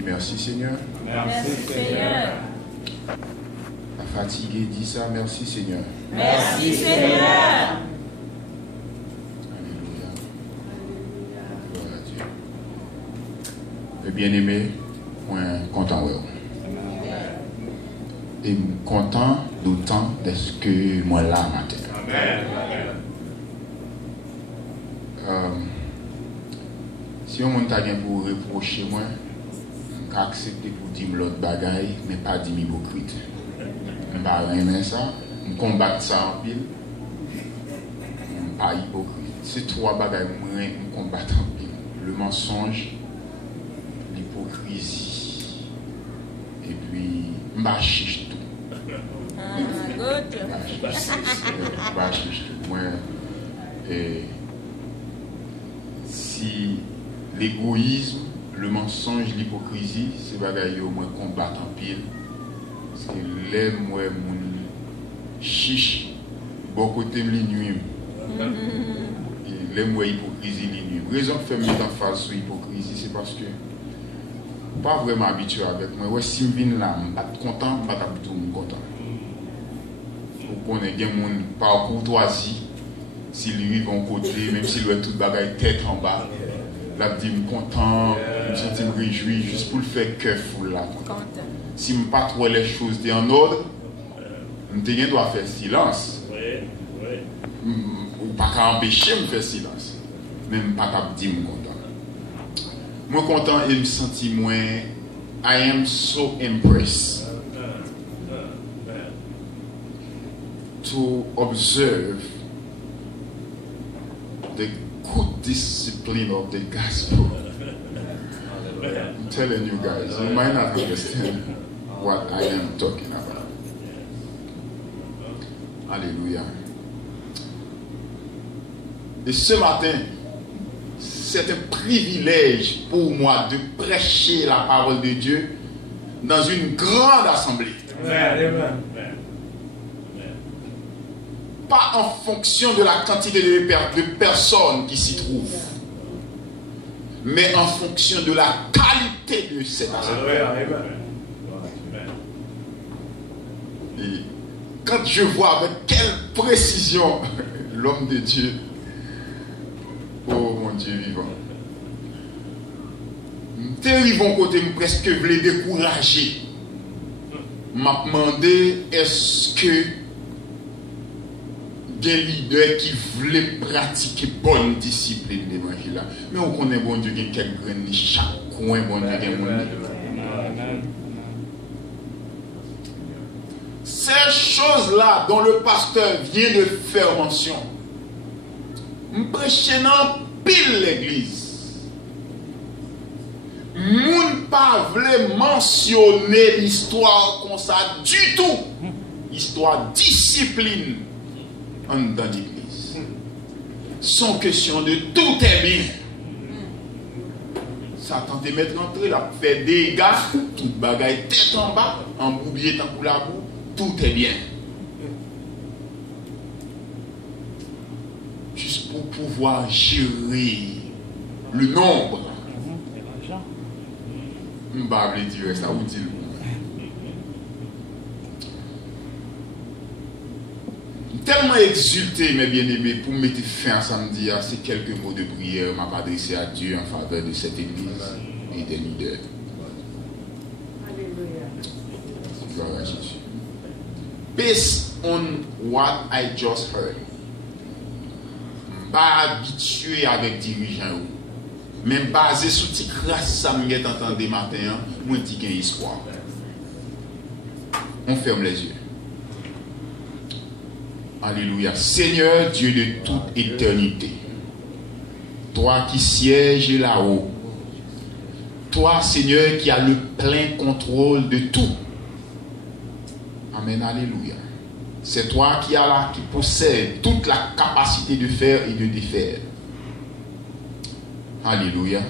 dit merci Seigneur. Merci Seigneur. La fatiguée dit ça, merci Seigneur. Merci Seigneur. Alléluia. Gloire à Dieu. Le bien-aimé, moi content ouais. Et content d'autant d'être que moi là matin. Amen. Si on t'a bien pour reprocher moi, je vais accepter pour dire l'autre bagaille, mais pas dire hypocrite. Je ne vais pas aimer ça, je combattre ça en pile. Je ne suis pas hypocrite. C'est trois bagailles que je combattre en pile. Le mensonge, l'hypocrisie, et puis je vais chiche tout. Si l'égoïsme, le mensonge, l'hypocrisie, c'est bagaille au moins combattre en pile. C'est les moi mon chiche, bon côté me nuit. Les moi hypocrisie les nuit. Raison que fait mettre en face sur l'hypocrisie, c'est parce que pas vraiment habitué avec moi. Ouais, si je viens là, je ne suis pas content, je ne suis pas tout content. Pour qu'on ait un par courtoisie, s'il lui va côté, même s'il doit tout bagaille tête en bas, là je dis me content, je me réjouis juste pour le faire cœur fou là. Si je ne pas trop les choses en ordre, je dois faire silence. Ou pas qu'à empêcher de faire silence. Même pas qu'à dire me content. Moi content et me sentir moins. I am so impressed to observe the good discipline of the gospel. I'm telling you guys, you might not understand what I am talking about. Alléluia. Et ce matin, c'est un privilège pour moi de prêcher la parole de Dieu dans une grande assemblée. Amen. Pas en fonction de la quantité de personnes qui s'y trouvent, mais en fonction de la qualité de cette assemblée. Et quand je vois avec quelle précision l'homme de Dieu, oh mon Dieu vivant, terrible côté presque voulait décourager, m'a demandé est-ce que des leaders qui voulaient pratiquer bonne discipline d'évangile là. Mais on connaît bon Dieu qui a quelques graines chaque coin bon Dieu qui a mon ces choses-là dont le pasteur vient de faire mention, me prêcher dans pile l'église. Moun pas voulait mentionner l'histoire comme ça du tout. Histoire discipline dans l'église. Sans question de tout est bien. Ça tente de mettre l'entrée, là, fait des dégâts, tout bagaille tête en bas, en boubier tant pour la boue, tout est bien. Juste pour pouvoir gérer le nombre. Je ne vais pas dire ça, vous dites. Tellement exulté, mes bien-aimés, pour mettre fin à samedi, à ces quelques mots de prière m'a adressé à Dieu en faveur de cette église et des leaders. Alléluia. Gloire à Jésus. Based on what I just heard, je ne suis pas habitué avec dirigeants, même basé sur cette grâce que je entendu matin, moi je dis qu'il y a espoir. On ferme les yeux. Alléluia. Seigneur Dieu de toute éternité, toi qui sièges là-haut, toi Seigneur qui as le plein contrôle de tout. Amen. Alléluia. C'est toi qui possède toute la capacité de faire et de défaire. Alléluia.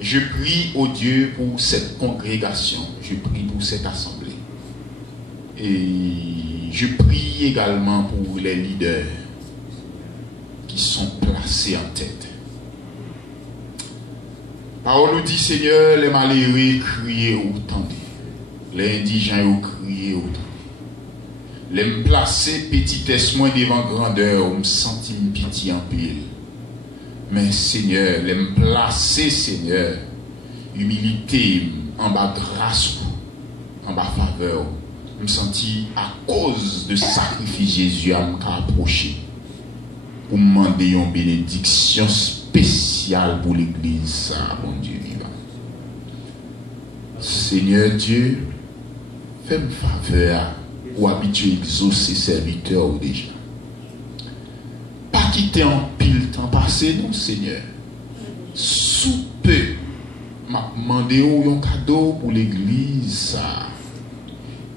Je prie au Dieu pour cette congrégation. Je prie pour cette assemblée. Et je prie également pour les leaders qui sont placés en tête. Parole nous dit, Seigneur, les malheureux crient autant. Les indigents crient autant. Les me placer petitesse moins devant grandeur, on me sentit pitié en pile. Mais Seigneur, les me placer, Seigneur, humilité en bas grâce, en bas faveur, me sentis à cause de sacrifice Jésus à m'approcher pour me demander une bénédiction spéciale pour l'église, ça, mon Dieu vivant. Seigneur Dieu, fais-moi faveur ou habituer à exaucer serviteurs ou déjà. Pas quitter en pile temps passé, non Seigneur. Sous peu, m'a demandé un cadeau pour l'église, ça.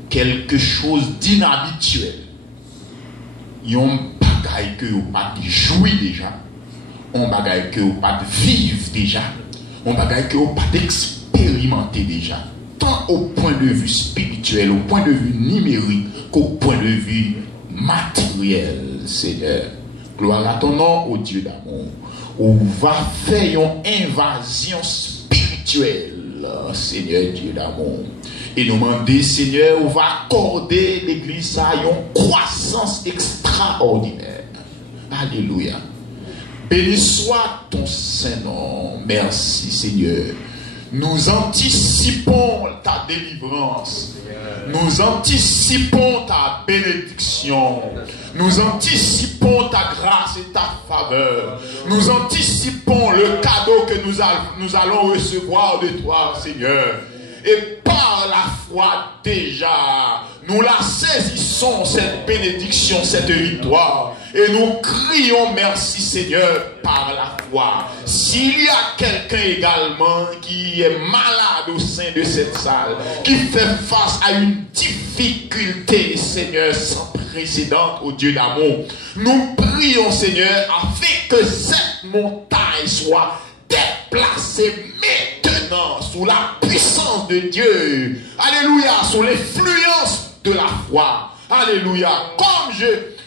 Quelque chose d'inhabituel. Yon bagaille que vous pas de jouir déjà. On bagaille que vous pas de vivre déjà. On bagaille que vous pas d'expérimenter déjà. Tant au point de vue spirituel, au point de vue numérique, qu'au point de vue matériel, Seigneur. Gloire à ton nom, ô Dieu d'amour. On va faire une invasion spirituelle, Seigneur Dieu d'amour. Et nous demander, Seigneur, on va accorder l'église à une croissance extraordinaire. Alléluia. Béni soit ton Saint-Nom. Merci, Seigneur. Nous anticipons ta délivrance. Nous anticipons ta bénédiction. Nous anticipons ta grâce et ta faveur. Nous anticipons le cadeau que nous allons recevoir de toi, Seigneur. Et par la foi déjà, nous la saisissons, cette bénédiction, cette victoire. Et nous crions merci Seigneur par la foi. S'il y a quelqu'un également qui est malade au sein de cette salle, qui fait face à une difficulté, Seigneur, sans précédent, au Dieu d'amour, nous prions Seigneur afin que cette montagne soit déplacée maintenant sous la puissance de Dieu. Alléluia, sous l'influence de la foi. Alléluia. Comme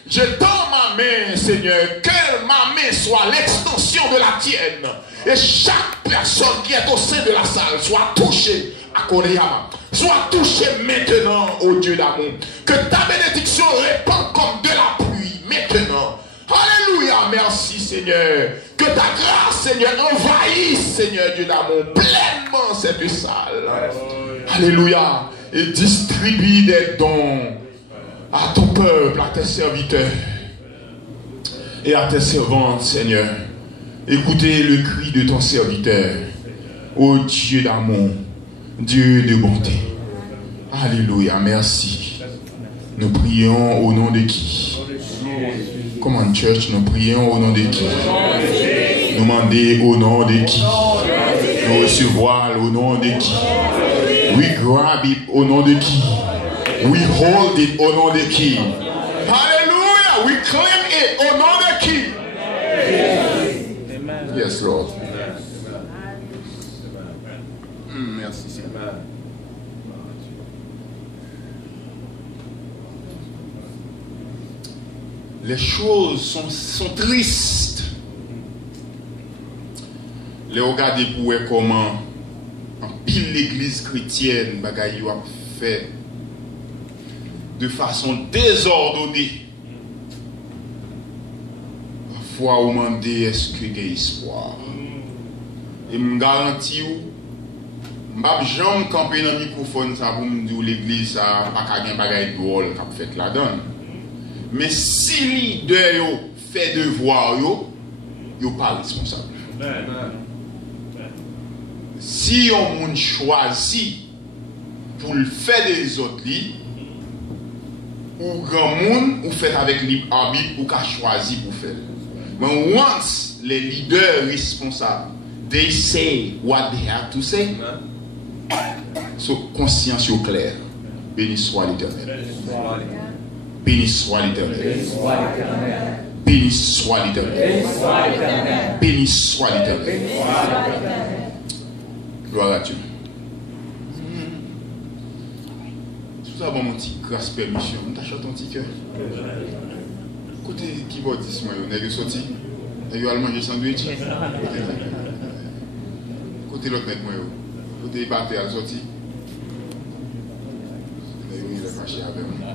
je tends ma main, Seigneur, que ma main soit l'extension de la tienne. Et chaque personne qui est au sein de la salle soit touchée à Koryama. Soit touchée maintenant, ô Dieu d'amour. Que ta bénédiction répande comme de la pluie maintenant. Alléluia, merci Seigneur. Que ta grâce, Seigneur, envahisse, Seigneur Dieu d'amour, pleinement cette salle. Alléluia. Et distribue des dons à ton peuple, à tes serviteurs et à tes servantes, Seigneur. Écoutez le cri de ton serviteur. Ô Dieu d'amour, Dieu de bonté. Alléluia, merci. Nous prions au nom de qui? Come on, church, nous prions au nom de qui? Nous demander au nom de qui? Nous recevoir au nom de qui? We grab it au nom de qui? We hold it au nom de qui? Hallelujah! We claim it au nom de qui? Yes, Lord. Merci, Seigneur. Les choses sont tristes. Les regarder pour voir comment en pile l'église chrétienne bagaille a fait de façon désordonnée. Parfois on demande est-ce que y a espoir. Et me garantis ou m'pa jamais camper dans le microphone ça pour me dire l'église ça pas qu'à gen bagaille drôle qu'a fait là-dedans. Mais si leader yo fait devoir yo pas responsable. Si on moun choisi pour le faire des autres li, ou grand moun ou fait avec libre arbitre ou qu'a choisi pour faire. Mais once les leaders responsables, they say what they have to say. So conscience yo claire. Béni soit l'Éternel. Béni soit l'Éternel. Béni soit l'Éternel. Béni soit l'Éternel. Gloire à Dieu. Tout ça, bon, mon petit grâce permission. On t'achète ton petit cœur. Côté keyboardiste, moi, on est sorti. On a allemand, j'ai sandwich. Côté l'autre mec, moi, côté battu à la sortie. Il est fâché avec moi.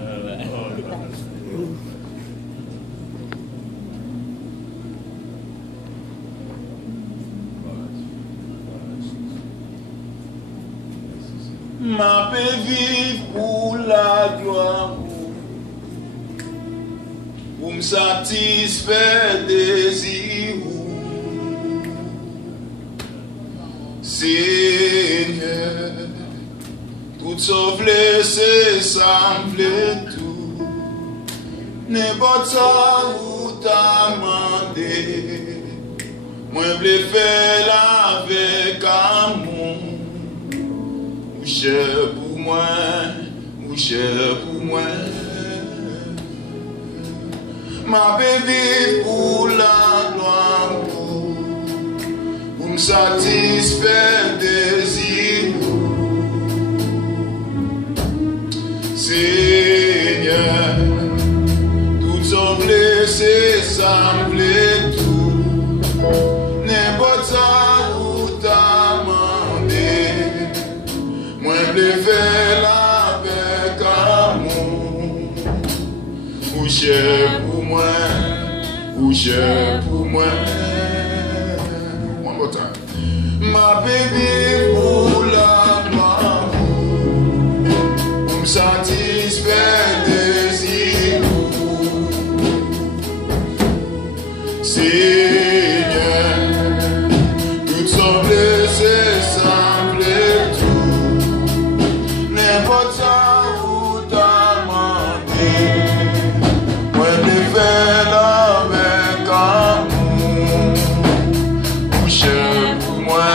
Ma paix vive pour la gloire, pour me satisfaire désir. Seigneur, tout sauf laisser sembler tout, n'importe ça où t'as demandé, moi je faire avec amour. Ou cher pour moi, ou cher pour moi. Ma bébé pour la gloire, pour me satisfaire désir. Seigneur, tout sont blessés, semblait tout, n'importe ça où t'as demandé. Moi, je le fais avec amour. Ou cher pour moi, ou cher pour moi. One more time. Ma bébé pour la gloire, pour me satisfaire désir. Seigneur, tout sont blessés, semblait tout, n'importe ça où t'as demandé, moi je fais avec amour. Ou cher pour moi,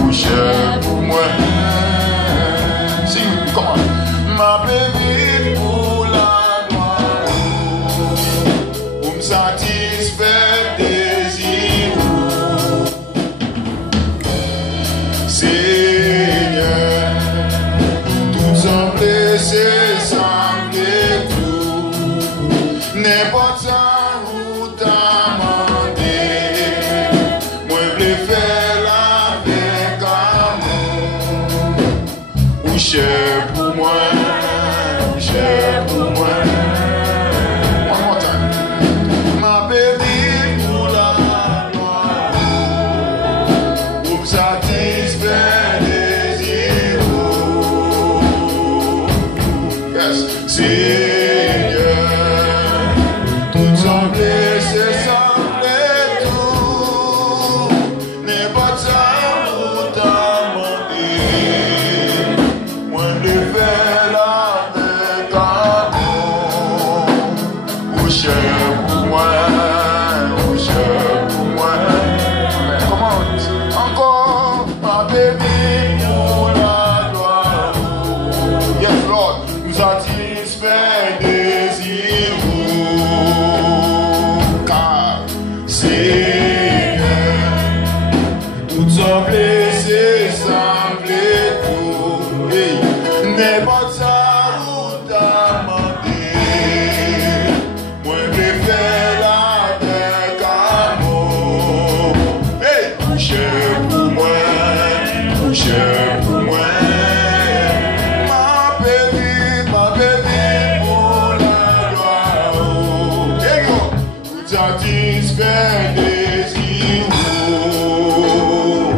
ou cher pour moi. Sing, come on. Ma bébé pour la gloire, pour me satisfaire désir. Seigneur, tout sont blessés, semblait tout, n'importe ça où t'as demandé, moi je le fais avec amour. Ou cher pour moi, ou cher pour moi. One more time. Ma bébé pour la gloire, pour me satisfaire désir. Yes. Seigneur, tout sont blessés, semblait tout, n'importe ça où t'as demandé, moi je le fais avec amour. Ou cher pour moi, ou cher pour moi. Comment? Encore ma bébé pour la gloire. Yes, Lord. Nous satisfait désir. Car Seigneur, tout sont blessés, semblait tout. Hey, n'importe ça où t'as demandé, moi je fais avec amour. Hey, ou cher pour moi, ou cher pour moi. Ma bébé pour la gloire. Hey, tout satisfait désir.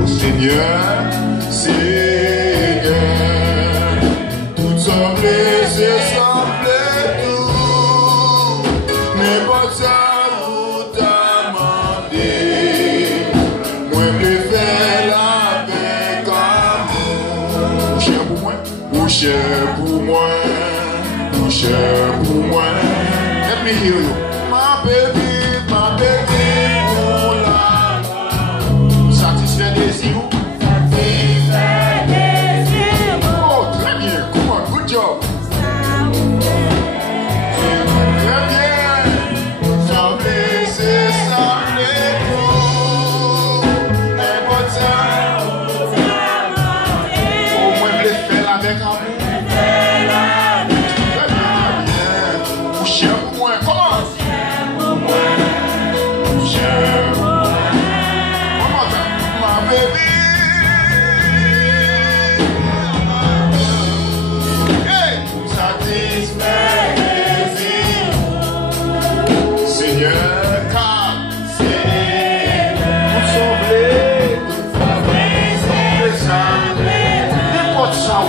Seigneur, Seigneur, tout sont blessés, semblait tout, n'importe ça où t'as demandé, moi je le fais avec amour. Ou cher pour moi. Ou cher pour moi, ou cher pour moi. Let me hear you. Ma bébé pour la Satisfait désir. Oh, très bien. Come on, good job. très bien. Sans blesser, sans l'écho, n'importe ça. Au moins, je le fais avec amour. Très bien. Ou cher pour moi. Comment?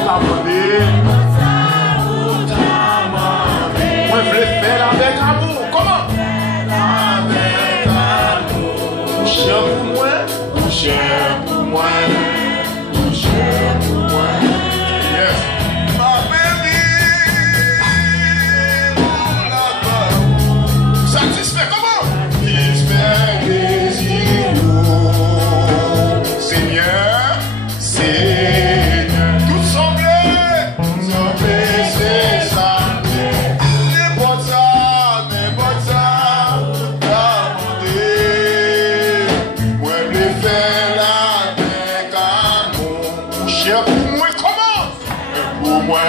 t'a demandé. Moi, je l'ai fait avec amour. Comment? Avec amour. Cher pour moi. Cher pour moi. Cher pour moi. Yes. Ma baby. Satisfait comment? Satisfait désir. Seigneur, Seigneur, tout semblait, c'est ça. N'importe ça, demandé. Moi, je fais la avec amour. Cher pour moi, comment? Pour moi,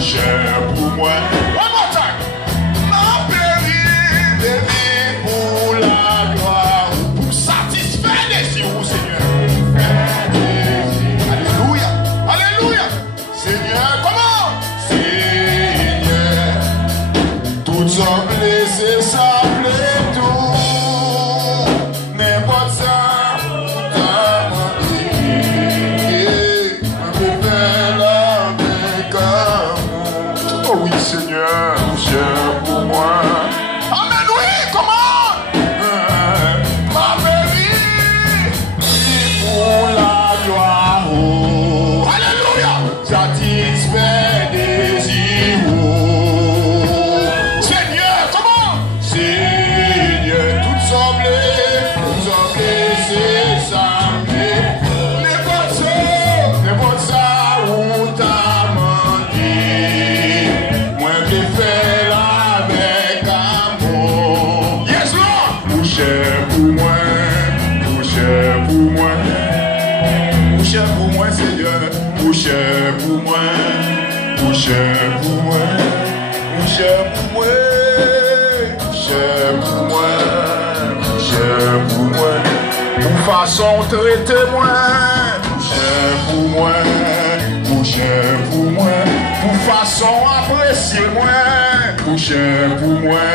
cher pour moi. One more time. Ma baby, pour la gloire, pour satisfaire les yeux, Seigneur. Alléluia, alléluia. Seigneur, comment? Seigneur, tout semble blessé, semble tout. N'importe ça, t'as demandé. Je fais la avec amour. Oh oui, Seigneur, cher pour moi. Amen, oui, comment? Ma baby, pour la gloire. Oh, alléluia, satisfait désir. Seigneur, comment? Seigneur, tout semble, c'est semblé. N'importe ça, où t'as menti. Moi, je fais la avec amour. Yes, Lord. Pour cher pour moi, pour cher pour moi. Pour cher pour moi, Seigneur. Pour cher pour moi, pour cher pour moi. Pour cher pour moi, pour cher pour moi. Pour cher pour moi. Pour façon traiter moi. Pour cher pour moi, pour cher pour moi. Pour façon apprécier moi. Pour cher pour moi,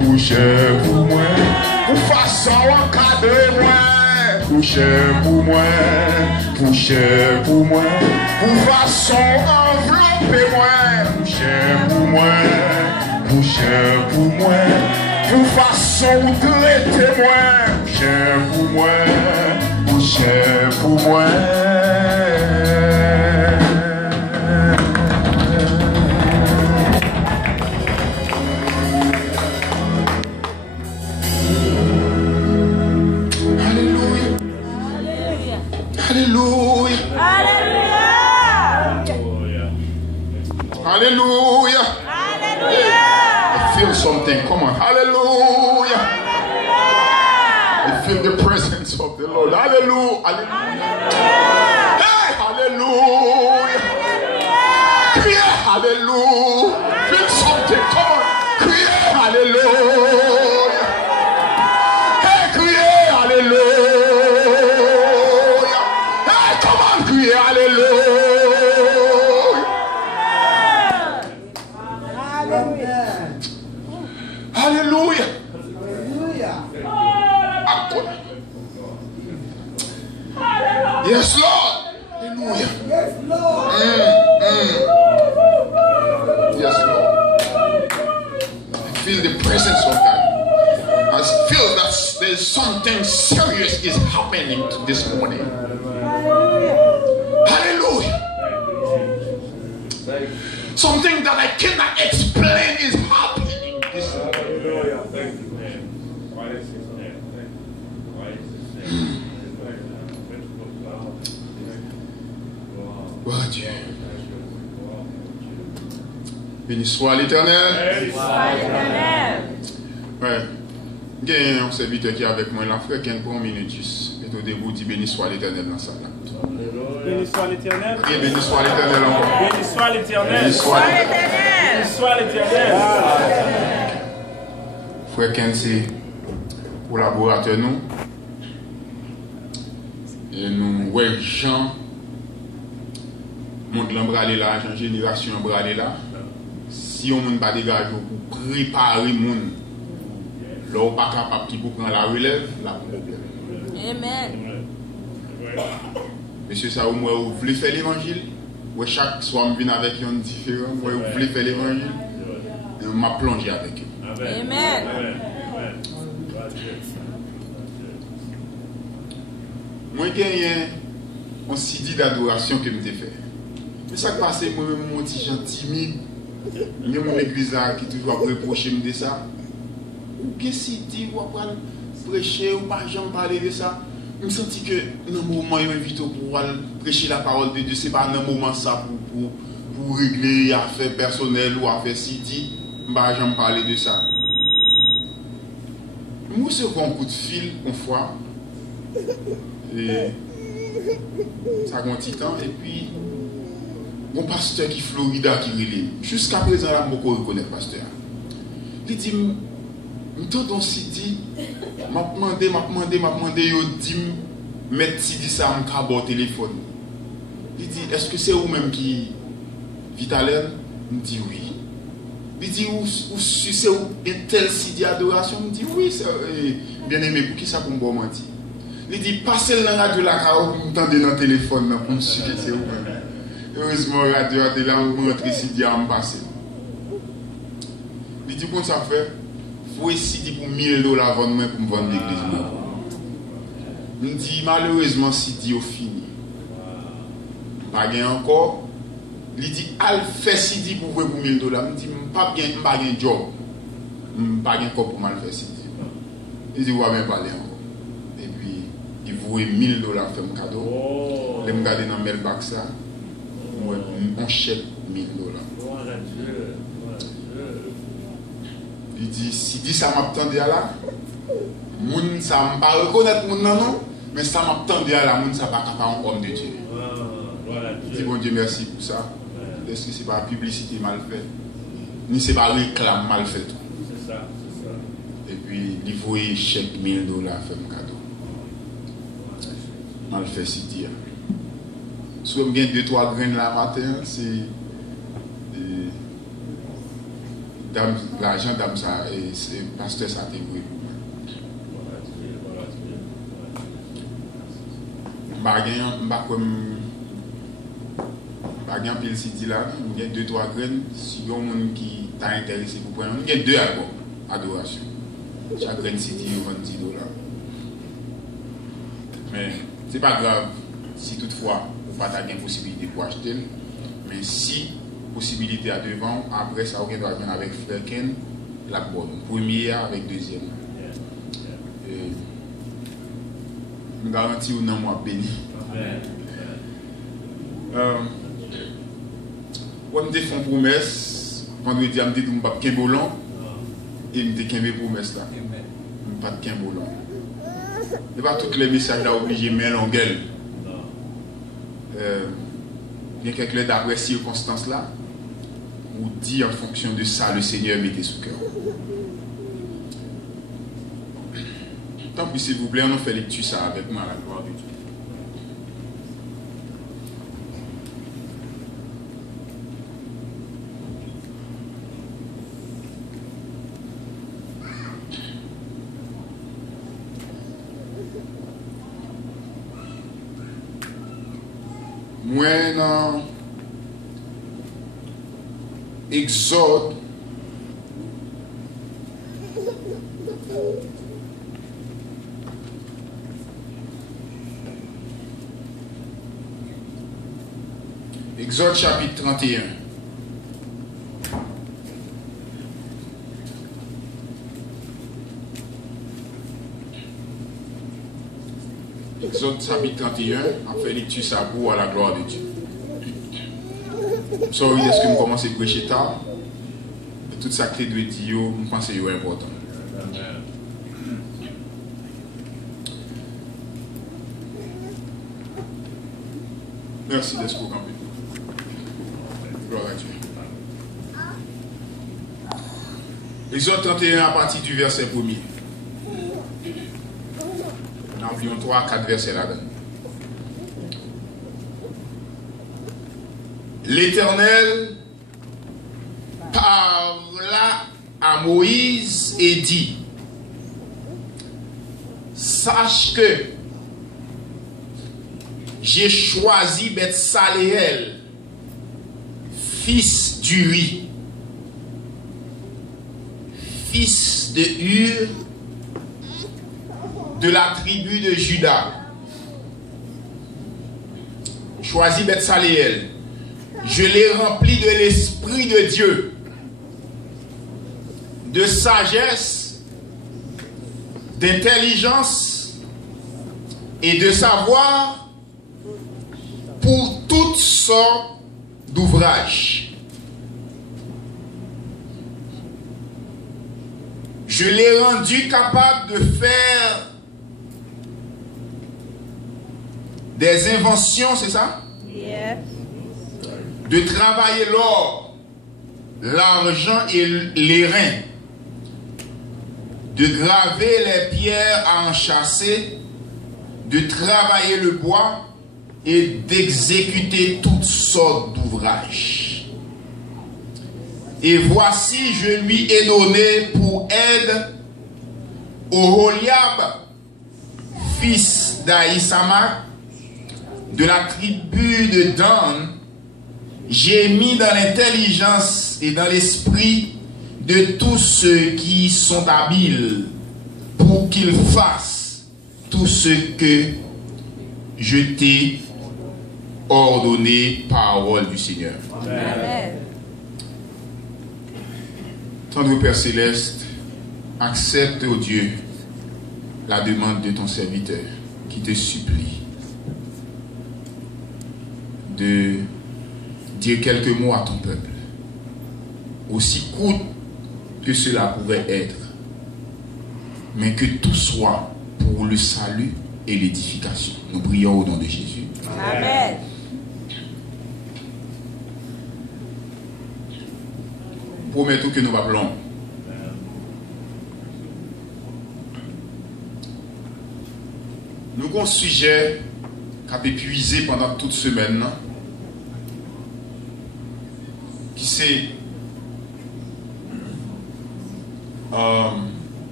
pour cher pour moi. Pour façon encadrer moi. Pour cher pour moi, pour cher pour moi. Pour façon envelopper moi. Pour cher pour moi, pour cher pour moi. Pour façon traiter moi. Pour cher pour moi, pour cher pour moi. Alléluia. Alléluia. Alléluia. I feel something. Come on. Hallelujah. I feel the presence of the Lord. Hallelujah. Hallelujah. Hey, hallelujah. Create hallelujah. Feel something. Come on. Create hallelujah. Hey, create hallelujah. Hey, come on. Create hallelujah. Hallelujah. Yes, Lord. Hallelujah. Yes, Lord. I feel the presence of God. I feel that there's something serious is happening this morning. Hallelujah. Something that I cannot explain is happening this morning. Thank you, man. Oh Dieu. Béni soit l'Éternel. Ouais. Il y a un serviteur qui est avec moi, là, frère, qui est pour 1 minute juste. Et au début, dit béni soit l'Éternel dans sa là. Béni soit l'Éternel. Et béni soit l'Éternel encore. Béni soit l'Éternel. Béni soit l'Éternel. Béni soit l'Éternel. Frère Ken, c'est collaborateur nous. Et nous, ouais, Jean, monde l'embralé là, Jean génération embralé là. Si on ne pas dégager pour préparer le monde, là on pas capable qui pour prendre la relève, là problème. Amen. Monsieur Sao, moi, vous voulez faire l'évangile? Ouais, chaque soir, je viens avec eux différents. Ouais, vous voulez faire l'évangile. Et je m'a plongé avec eux. Amen. Moi, j'ai un CD d'adoration que je me fait. Mais ça qui passe, moi-même, mon petit gens timide. Il y a mon église là qui toujours reproche de ça. Ou qu'est-ce qu'il dit, ou après prêcher, ou pas jamais parler de ça. Je me sens que dans le moment où je m'invite pour prêcher la parole de Dieu, ce n'est pas dans le moment ça pour régler les affaires personnelles ou affaires city. Je ne vais jamais parler de ça. Moi, je prends un coup de fil une fois. Et ça a un petit temps. Et puis, mon pasteur qui est Florida qui relève. Jusqu'à présent, là, je ne reconnais le pasteur. Il dit, je t'entends Sidi, m'a demandé, il dit, mettre Sidi ça, je vais téléphone. Il dit, est-ce que c'est vous-même qui vit à l'air? Je dis oui. Il dit, c'est un tel Sidi adoration? Je dis oui, bien aimé, pour qui ça pour me mentir? Il dit, passez dans la radio là, vous m'entendez dans le téléphone pour me suivre, c'est vous-même. Heureusement, la radio a été là, je rentre Sidi à me passer. Il dit, comment ça fait? Faut essayer pour $1000 avant moi pour me vendre l'église. Je dis, malheureusement, Sidi est fini. Pas gain encore. Il dit, al fait Sidi pour vous pour $1000. Je dis, pas gain job. Pas gain corps pour mal faire Sidi. Il dit, ouais, même parler encore. Et puis, il voulait $1000 faire un cadeau. Je me garde dans le mailbox ça. On chèque $1000. Il dit, si dit ça m'attendait à là, moun ça m'a pas reconnaître moun non, mais ça m'attendait à là, moun ça pas capable un homme de Dieu. Il dit bon Dieu merci pour ça. Est-ce que c'est pas publicité mal faite, ni c'est pas réclame mal fait. C'est ça. Et puis il voyait chèque $1000 faire un cadeau. Mal fait si dire. Si on gagne 2-3 graines là matin, c'est l'argent d'âme ça et c'est pasteur ça t'évoue. Bagyan pile city là, il y a 2-3 graines. Si il y a un qui t'a intéressé pour prendre, il y a 2 albums adoration. Chaque graine city il $20. Mais c'est pas grave si toutefois vous n'avez pas de possibilité pour acheter. Mais si possibilité à devant, après ça, on va venir avec Flecken, la bonne. Première avec deuxième. Je garantis ou non, moi béni. On me fait une promesse. Vendredi, je me dit que je ne pas de bolon. Et je me dit que je promesse là. Je ne pas de bolon. Ce n'est pas tous les messages là obligés de mettre en gueule. Il y a quelques d'après circonstances là. Ou dit en fonction de ça, le Seigneur mettez sous cœur. Tant pis, s'il vous plaît, on fait lecture ça avec moi à la gloire de Dieu. Moi, non. Exode chapitre 31. Exode chapitre 31, on fait lecture ça pour à la gloire de Dieu. Sorry, est-ce que nous commençons à prêcher tard? Tout ça que doit dire, je pense que c'est important. Merci d'être pour camper. Gloire à Dieu. Exode 31 à partir du verset 1er. On a environ 3-4 versets là-dedans. L'Éternel parla à Moïse et dit: sache que j'ai choisi Beth-Saléel fils d'Uri, fils de Hur, de la tribu de Juda, choisi Betsaléel. Je l'ai rempli de l'Esprit de Dieu, de sagesse, d'intelligence et de savoir pour toutes sortes d'ouvrages. Je l'ai rendu capable de faire des inventions, c'est ça? Yes. De travailler l'or, l'argent et l'airain, de graver les pierres à enchâsser, de travailler le bois et d'exécuter toutes sortes d'ouvrages. Et voici, je lui ai donné pour aide Oholiab, fils d'Aïsamak, de la tribu de Dan. J'ai mis dans l'intelligence et dans l'esprit de tous ceux qui sont habiles pour qu'ils fassent tout ce que je t'ai ordonné, parole du Seigneur. Amen. Tendre Père Céleste, accepte, ô Dieu, la demande de ton serviteur qui te supplie de dire quelques mots à ton peuple, aussi court que cela pourrait être, mais que tout soit pour le salut et l'édification. Nous prions au nom de Jésus. Amen. Promettons que nous appelons. Nous avons un sujet qui a été épuisé pendant toute semaine, qui c'est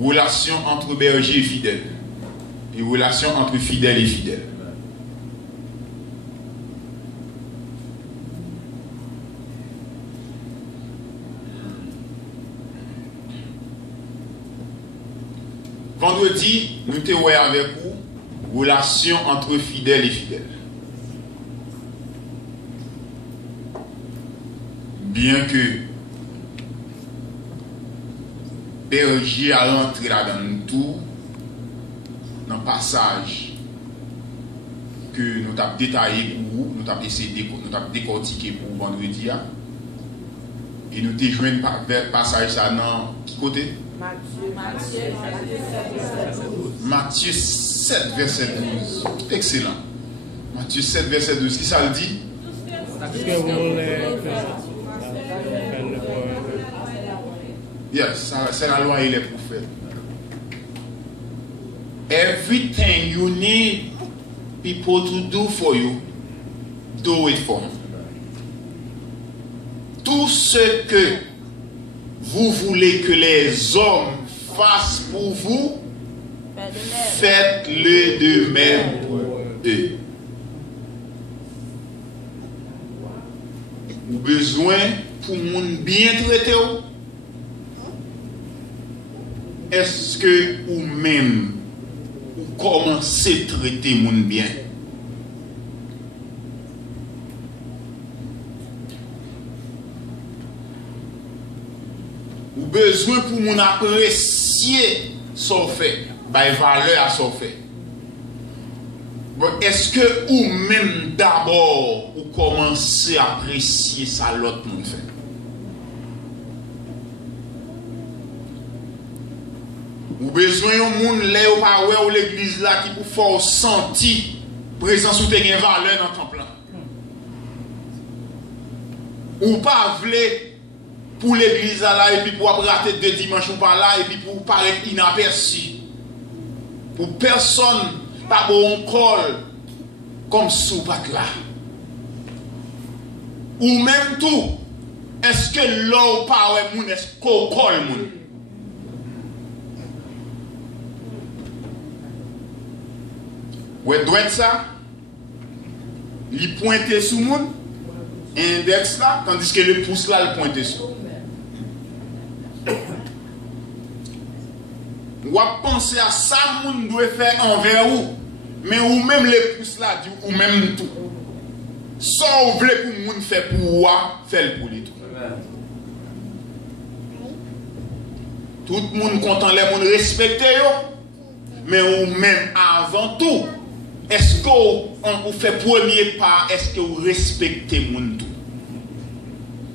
relation entre berger et fidèle, et relation entre fidèle et fidèle. Vendredi, nous étions avec vous, relation entre fidèle et fidèle. Bien que berger a rentré là-dedans tout, dans le passage que nous avons détaillé pour vous, nous avons essayé de décortiquer pour vendredi. Et nous avons joint le passage ça dans qui côté? Matthieu 7, verset 12. Excellent. Matthieu 7, verset 12. Qui ça le dit? Yes, c'est la loi et les prophètes. Everything you need people to do for you, do it for them. Tout ce que vous voulez que les hommes fassent pour vous, faites-le de même pour eux. Vous avez besoin pour moun bien traiter. Est-ce que vous-même vous commencez à traiter moun bien? Ou besoin pour mon apprécier son fait, by valeur à son fait. Est-ce que ou même d'abord vous commencez à apprécier ça l'autre monde fait? Ou besoin de monde là ou pas ou l'église là qui pour faire sentir présence ou te gen valeur dans ton plan. Ou pas vle pour l'église là et puis pour rater 2 dimanches ou pas là et puis pour paraître inaperçu. Pour personne pas bon col comme sous pas là. Ou même tout, est-ce que l'eau pas ouais moun est-ce qu'on colle moun? Ouais doit être ça. Il pointe sous moun. index là, tandis que le pouce là, le pointe sur. Ou à penser à ça, moun doit faire envers vous. Mais ou même le pouce là, ou même tout. Sans vous voulez pour moun faire pour vous, faire pour les tout. Tout le monde content, les gens respectent, mais ou même avant tout, est-ce que vous fait premier pas, est-ce que vous respectez les gens tout?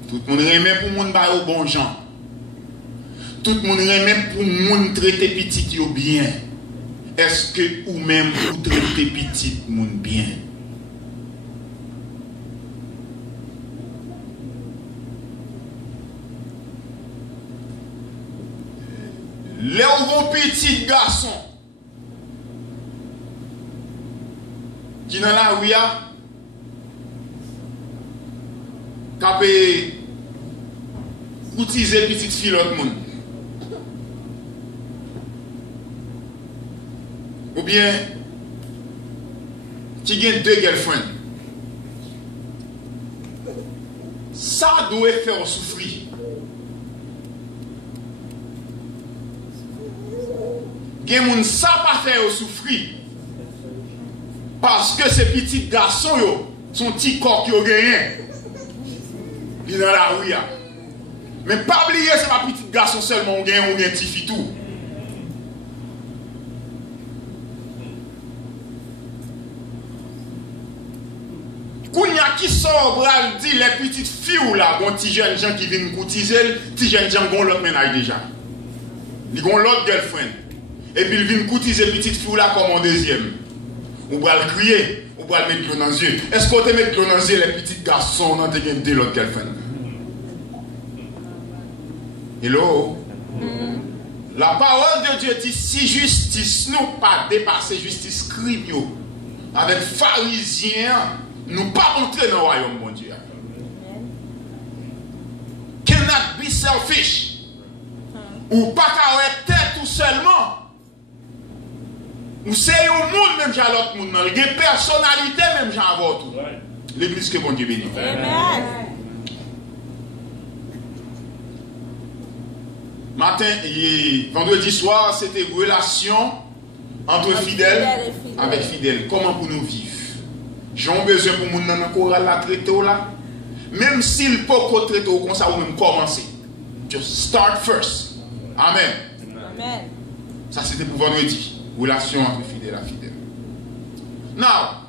Tout le monde remet pour les gens au bon gens. Tout le monde remet pour les gens traiter petit bien. Est-ce que ou même vous traitez petit bien? Les petits garçons qui dans la rue qui utiliser petite fille l'autre monde. Ou bien qui gagne 2 girlfriends. Ça doit faire souffrir. Gen moun sa pas faire souffrir parce que ces petits garçons yo sont petits corps qui ont gagné dans la rue. Mais pas oublier c'est pas petit garçon seulement on gagne petit fille tout. Kounya qui sort bral dit les petites filles là bon petit jeunes gens qui viennent cotiser petit jeunes gens gon l'autre ménage déjà. Ils gon l'autre girlfriend. Et puis il vient coutiser petite fille là comme en deuxième. Ou va le crier, ou va le mettre l'eau dans les yeux. Est-ce qu'on te met l'eau dans les yeux les petits garçons dans tes de l'autre girlfriend? Hello? La parole de Dieu dit si justice nous pas dépasser justice crime avec pharisiens, nous pas entrer dans le royaume mon Dieu. Cannot be selfish. Ou pas qu'à tête tout seulement. Ou c'est un monde même j'ai l'autre monde. Il y a une personnalité même j'ai avant tout. L'église que bon Dieu bénit. Amen. Matin et vendredi soir, c'était une relation entre fidèles avec fidèles. Comment pour nous vivre? J'ai besoin pour nous dans le choral la traiter là. Même s'il peut traiter comme ça, ou même commencer. Just start first. Amen. Amen. Ça c'était pour vendredi. Relation entre fidèle à fidèle. Now,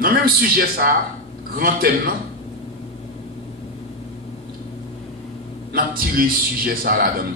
dans le même sujet ça, grand thème, on a tiré ce sujet ça là-dedans.